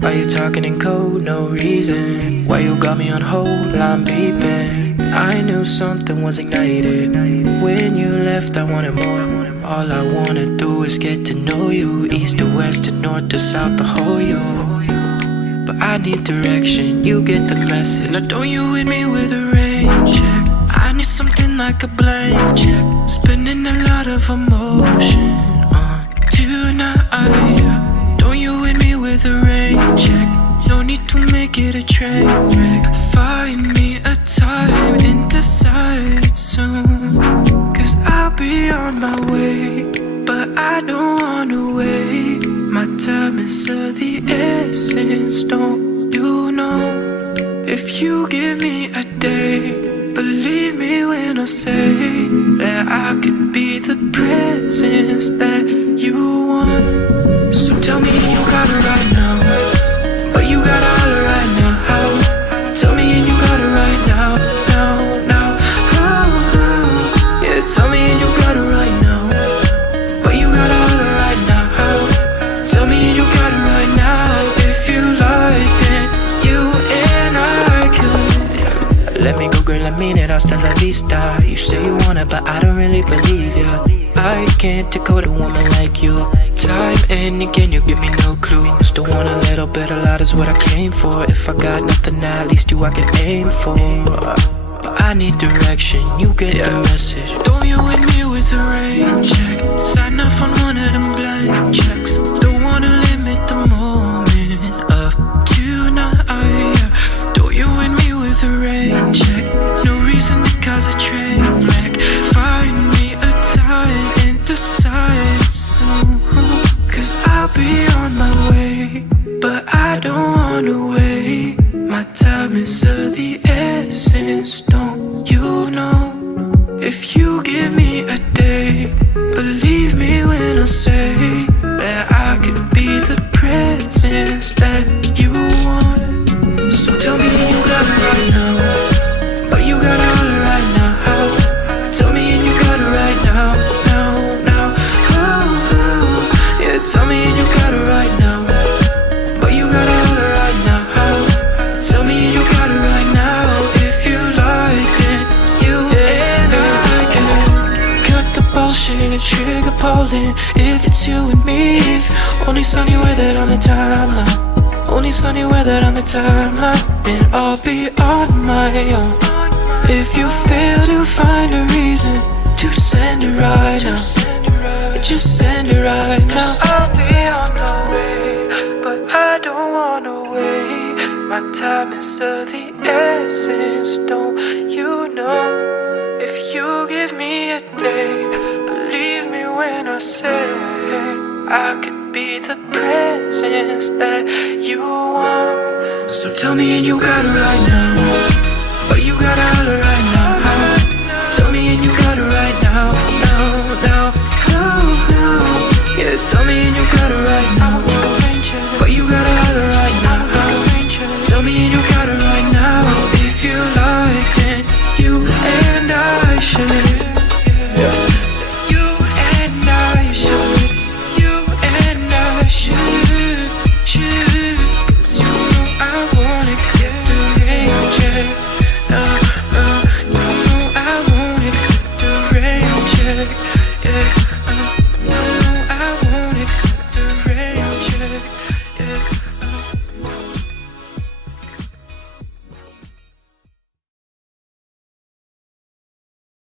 Why you talking in code, no reason? Why you got me on hold, I'm beeping? I knew something was ignited. When you left, I wanted more. All I wanna do is get to know you. East to west to north to south, the whole you. But I need direction, you get the message. Now don't you hit me with a rain check. I need something like a blank check. Spending a lot of emotion on tonight. Don't you hit me with a rain check. No need to make it a train wreck. Find me a time and decide soon, 'cause I'll be on my way, but I don't wanna wait. My time is of the essence, don't you know? If you give me a day, believe me when I say that I could be the presence that you want. So tell me you got it right now, but you got it all right now. Tell me and you got it right now, now. Yeah, tell me and you got it right now, but you got it all right now. Tell me and you got it right now. If you like, then you and I could. Let me go, girl, I mean it, hasta la vista. You say you want it, but I don't really believe you. I can't decode a woman like you. Time and again, you give me no clue. Still want a little bit, a lot is what I came for. If I got nothing now, at least you I can aim for. But I need direction, you get the message. Don't you hit me with a rain check. Sign off on one of them blank checks. Don't wanna limit the moment of tonight. Don't you hit me with a rain check. No reason to cause a train wreck. Find me a time and decide soon, 'cause I'll be on my way, but I don't wanna wait. My time is of the essence, don't you know? If you give me a day, believe me when I say that I could be the presence that you want. So tell me you got it right now, but you got it all right now. Tell me and you got it right now, now. Yeah, tell me and you got it right now, but you got it all right now. Tell me and you got it right now. If you like it, you and I can cut the bullshit, trigger pulling. If it's you and me, if only sunny weather on the timeline, only sunny weather on the timeline, and I'll be on my own. If you fail to find a reason to send it right now, just send it right now. I'll be on the way, but I don't wanna wait. My time is of the essence, don't you know? If you give me a day, believe me when I say I could be the presence that you want. So tell me and you got it right now, but you got it all right now. Tell me and you got it right now, now. Yeah, tell me and you got it right now.